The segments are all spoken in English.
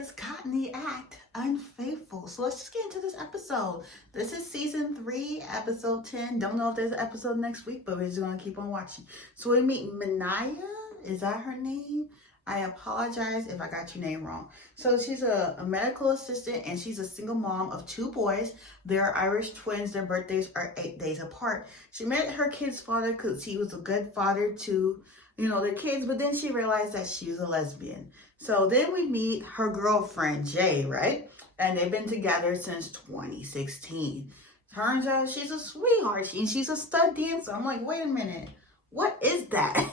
is Caught in the Act, Unfaithful. So let's just get into this episode. This is season 3, episode 10. Don't know if there's an episode next week, but we're just going to keep on watching. So we meet Miniyah. Is that her name? I apologize if I got your name wrong. So she's a medical assistant and she's a single mom of 2 boys. They're Irish twins. Their birthdays are 8 days apart. She met her kid's father because he was a good father to, their kids, but then she realized that she was a lesbian. So then we meet her girlfriend, Jay, right? And they've been together since 2016. Turns out she's a sweetheart and she's a stud dancer. I'm like, wait a minute. What is that?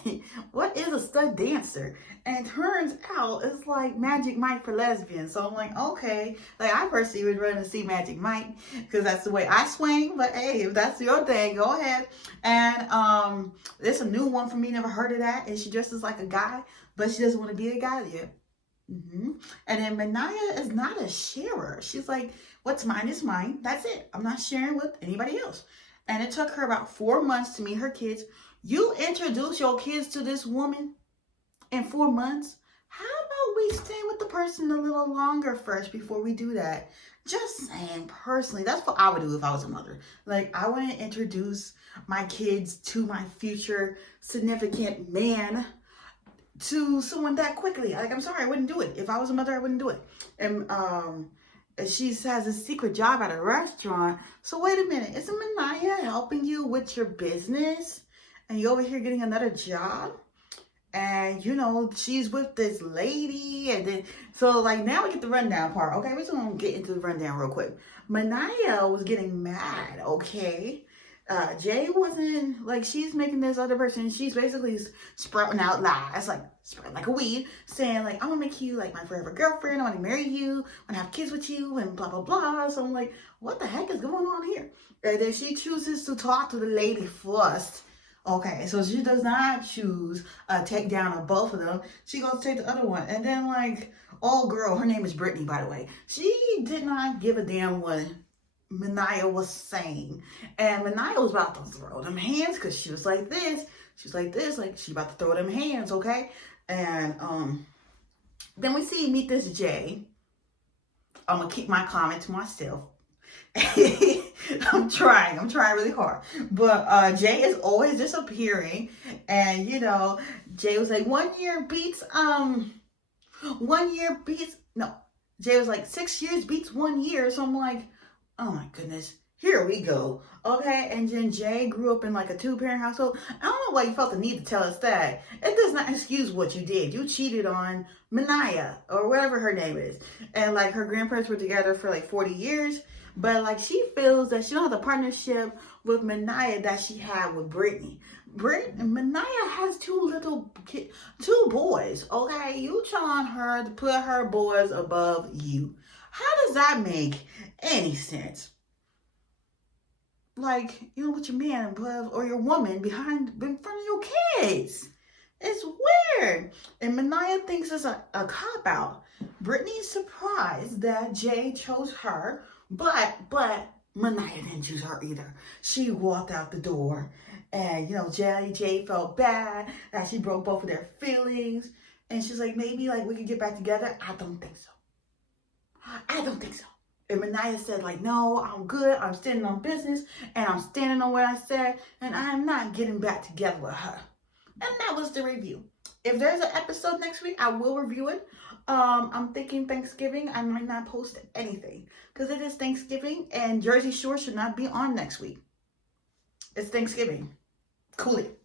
What is a stud dancer? And it turns out it's like Magic Mike for lesbians. So I'm like, okay. Like, I personally would rather see Magic Mike because that's the way I swing. But hey, if that's your thing, go ahead. And there's a new one for me. Never heard of that. And she dresses like a guy, but she doesn't want to be a guy yet. And then Miniyah is not a sharer. She's like, what's mine is mine. That's it. I'm not sharing with anybody else. And it took her about 4 months to meet her kids. You introduce your kids to this woman in 4 months. How about we stay with the person a little longer first before we do that? Just saying, personally, that's what I would do if I was a mother. Like, I wouldn't introduce my kids to my future significant man to someone that quickly. Like, I'm sorry, I wouldn't do it. If I was a mother, I wouldn't do it. And she has a secret job at a restaurant. So wait a minute, isn't Miniyah helping you with your business? And you over here getting another job? And, she's with this lady. And then, so, like, now we get the rundown part. Okay, we're just going to get into the rundown real quick. Miniyah was getting mad, okay? Jay wasn't, like, she's making this other person, she's basically sprouting out lies, like, sprouting like a weed, saying, like, I'm going to make you, like, my forever girlfriend, I want to marry you, I want to have kids with you, and blah, blah, blah. So I'm like, what the heck is going on here? And then she chooses to talk to the lady first. Okay, so she does not choose a takedown of both of them. She goes to take the other one. And then, like, oh, girl, her name is Brittany, by the way. She did not give a damn what Miniyah was saying. And Miniyah was about to throw them hands because she was like this. She was like this. Like, she about to throw them hands, okay? And then we see meet this Jay. I'm going to keep my comment to myself. I'm trying really hard, but Jay is always disappearing. And Jay was like, 1 year beats no, Jay was like 6 years beats 1 year. So I'm like, oh my goodness, here we go. Okay, and then Jay grew up in like a 2-parent household. I don't know why you felt the need to tell us that. It does not excuse what you did. You cheated on Miniyah or whatever her name is, and like her grandparents were together for like 40 years. But like she feels that she don't have the partnership with Miniyah that she had with Brittany. Miniyah has 2 boys. Okay, you telling her to put her boys above you. How does that make any sense? Like, put your man above or your woman in front of your kids. It's weird. And Miniyah thinks it's a cop-out. Brittany's surprised that Jay chose her. But Miniyah didn't choose her either. She walked out the door, and Jay felt bad that she broke both of their feelings, and she's like, maybe like we could get back together. I don't think so. And Miniyah said, like, no, I'm good. I'm standing on business, and I'm standing on what I said, and I'm not getting back together with her. And that was the review. If there's an episode next week, I will review it. I'm thinking Thanksgiving. I might not post anything because it is Thanksgiving and Jersey Shore should not be on next week. It's Thanksgiving. Cool it.